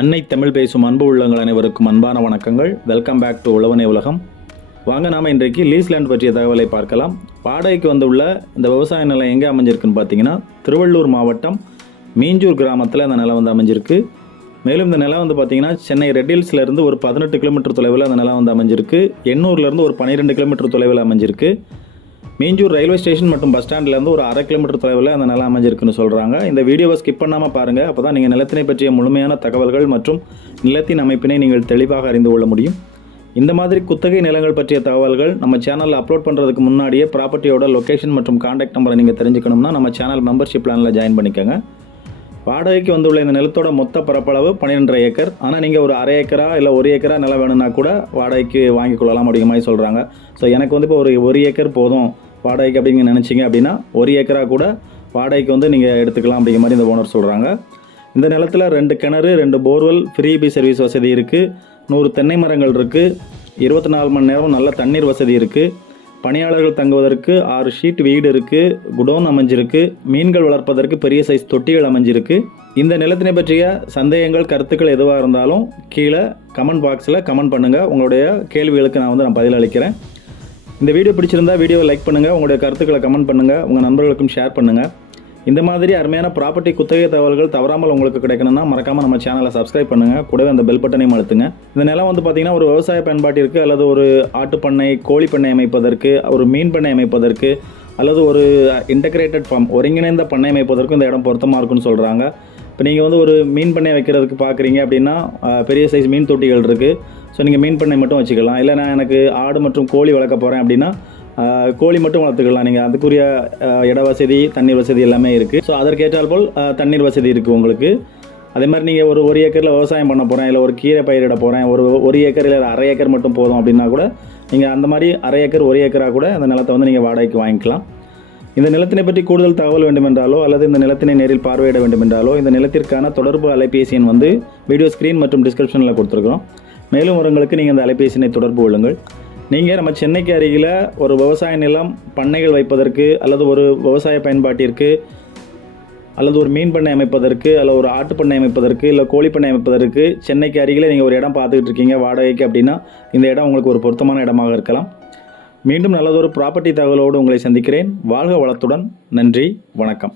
அன்னை தமிழ் பேசும் அன்பு உள்ளங்கள் அனைவருக்கும் அன்பான வணக்கங்கள். வெல்கம் பேக் டு உழவனை உலகம். வாங்க நாம் இன்றைக்கு லீஸ்லேண்ட் பற்றிய தகவலை பார்க்கலாம். வாடகைக்கு வந்துள்ள இந்த விவசாய நிலம் எங்கே அமைஞ்சிருக்குன்னு பார்த்தீங்கன்னா திருவள்ளூர் மாவட்டம் மீஞ்சூர் கிராமத்தில் அந்த நிலம் வந்து அமைஞ்சிருக்கு. மேலும் இந்த நிலம் வந்து பார்த்தீங்கன்னா சென்னை ரெட்டில்ஸ்லேருந்து ஒரு பதினெட்டு கிலோமீட்டர் தொலைவில் அந்த நிலம் வந்து அமைஞ்சிருக்கு. எண்ணூர்லேருந்து ஒரு பன்னிரெண்டு கிலோமீட்டர் தொலைவில் அமைஞ்சிருக்கு. மீஞ்சூர் ரயில்வே ஸ்டேஷன் மற்றும் பஸ் ஸ்டாண்ட்லேருந்து ஒரு அரை கிலோமீட்டர் தொலைவில் அந்த நிலம் அமைஞ்சிருக்குன்னு சொல்கிறாங்க இந்த வீடியோவை ஸ்கிப் பண்ணாமல் பாருங்கள் அப்போ தான் நீங்கள் நிலத்தினை பற்றிய முழுமையான தகவல்கள் மற்றும் நிலத்தின் அமைப்பினை நீங்கள் தெளிவாக அறிந்து கொள்ள முடியும். இந்த மாதிரி குத்தகை நிலங்கள் பற்றிய தகவல்கள் நம்ம சேனலில் அப்லோட் பண்ணுறதுக்கு முன்னாடியே ப்ராப்பர்ட்டியோட லொகேஷன் மற்றும் காண்டாக்ட் நம்பரை நீங்கள் தெரிஞ்சுக்கணும்னா நம்ம சேனல் மெம்பர்ஷிப் பிளானில் ஜாயின் பண்ணிக்கோங்க. வாடகைக்கு வந்துள்ள இந்த நிலத்தோட மொத்த பரப்பளவு பன்னிரெண்டரை ஏக்கர். ஆனால் நீங்கள் ஒரு அரை ஏக்கரா இல்லை ஒரு ஏக்கரா நிலம் வேணும்னா கூட வாடகைக்கு வாங்கி கொள்ளலாம் அப்படிங்கிற மாதிரி சொல்கிறாங்க ஸோ எனக்கு வந்து இப்போ ஒரு ஒரு ஏக்கர் போதும். வாடகைக்கு அப்படிங்க நினச்சிங்க அப்படின்னா ஒரு ஏக்கரா கூட வாடகைக்கு வந்து நீங்கள் எடுத்துக்கலாம் அப்படிங்கிற மாதிரி இந்த ஓனர் சொல்கிறாங்க இந்த நிலத்தில் ரெண்டு கிணறு ரெண்டு போர்வெல் ஃப்ரீ பி சர்வீஸ் வசதி இருக்குது நூறு தென்னை மரங்கள் இருக்குது இருபத்தி நாலு மணி நேரம் நல்ல தண்ணீர் வசதி இருக்குது பணியாளர்கள் தங்குவதற்கு ஆறு ஷீட் வீடு இருக்குது குடோன் அமைஞ்சிருக்கு. மீன்கள் வளர்ப்பதற்கு பெரிய சைஸ் தொட்டிகள் அமைஞ்சிருக்கு. இந்த நிலத்தினை பற்றிய சந்தேகங்கள் கருத்துக்கள் எதுவாக இருந்தாலும் கீழே கமெண்ட் பாக்ஸில் கமெண்ட் பண்ணுங்கள் உங்களுடைய கேள்விகளுக்கு நான் வந்து நான் பதிலளிக்கிறேன். இந்த வீடியோ பிடிச்சிருந்தா வீடியோவை லைக் பண்ணுங்கள் உங்களுடைய கருத்துக்களை கமெண்ட் பண்ணுங்கள் உங்கள் நண்பர்களுக்கும் ஷேர் பண்ணுங்கள் இந்த மாதிரி அருமையான ப்ராப்பர்ட்டி குத்தகை தகவல்கள் தவறாமல் உங்களுக்கு கிடைக்கணும்னா மறக்காமல் நம்ம சேனலை சப்ஸ்கிரைப் பண்ணுங்கள் கூடவே அந்த பெல் பட்டனையும் அழுத்துங்க. இந்த நிலம் வந்து பார்த்திங்கன்னா ஒரு விவசாய பயன்பாட்டிற்கு அல்லது ஒரு ஆட்டுப்பண்ணை கோழி பண்ணை அமைப்பதற்கு ஒரு மீன் பண்ணை அமைப்பதற்கு அல்லது ஒரு இன்டகிரேட்டட் ஃபார்ம் ஒருங்கிணைந்த பண்ணை அமைப்பதற்கும் இந்த இடம் பொருத்தமாக இருக்குன்னு சொல்கிறாங்க இப்போ நீங்கள் வந்து ஒரு மீன் பண்ணை வைக்கிறதுக்கு பார்க்குறீங்க அப்படின்னா பெரிய சைஸ் மீன் தொட்டிகள் இருக்குது ஸோ நீங்கள் மீன் பண்ணை மட்டும் வச்சுக்கலாம். இல்லை நான் எனக்கு ஆடு மற்றும் கோழி வளர்க்க போகிறேன் அப்படின்னா கோழி மட்டும் வளர்த்துக்கலாம். நீங்கள் அதுக்குரிய இட வசதி தண்ணீர் வசதி எல்லாமே இருக்குது ஸோ அதற்கேற்றால் போல் தண்ணீர் வசதி இருக்குது உங்களுக்கு. அதே மாதிரி நீங்கள் ஒரு ஒரு ஏக்கரில் விவசாயம் பண்ண போகிறேன் இல்லை ஒரு கீரை பயிரிட போகிறேன் ஒரு ஒரு ஏக்கர் இல்லை அரை ஏக்கர் மட்டும் போதும் அப்படின்னா கூட நீங்கள் அந்த மாதிரி அரை ஏக்கர் ஒரு ஏக்கராக கூட அந்த நிலத்தை வந்து நீங்கள் வாடகைக்கு வாங்கிக்கலாம். இந்த நிலத்தினை பற்றி கூடுதல் தகவல் வேண்டுமென்றாலோ அல்லது இந்த நிலத்தினை நேரில் பார்வையிட வேண்டுமென்றாலோ இந்த நிலத்திற்கான தொடர்பு அலைபேசி எண் வந்து வீடியோ ஸ்க்ரீன் மற்றும் டிஸ்கிரிப்ஷனில் கொடுத்துருக்குறோம். மேலும் வரங்களுக்கு நீங்கள் இந்த அலைபேசியினை தொடர்பு கொள்ளுங்கள். நீங்கள் நம்ம சென்னைக்கு அருகில் ஒரு விவசாய நிலம் பண்ணைகள் வைப்பதற்கு அல்லது ஒரு விவசாய பயன்பாட்டிற்கு அல்லது ஒரு மீன் பண்ணை அமைப்பதற்கு அல்லது ஒரு ஆட்டு பண்ணை அமைப்பதற்கு இல்லை கோழி பண்ணை அமைப்பதற்கு சென்னைக்கு அருகில் நீங்கள் ஒரு இடம் பார்த்துக்கிட்டு இருக்கீங்க வாடகைக்கு அப்படின்னா இந்த இடம் உங்களுக்கு ஒரு பொருத்தமான இடமாக இருக்கலாம். மீண்டும் நல்லதொரு ப்ராப்பர்ட்டி தகவலோடு உங்களை சந்திக்கிறேன். வாழ்க வளத்துடன். நன்றி. வணக்கம்.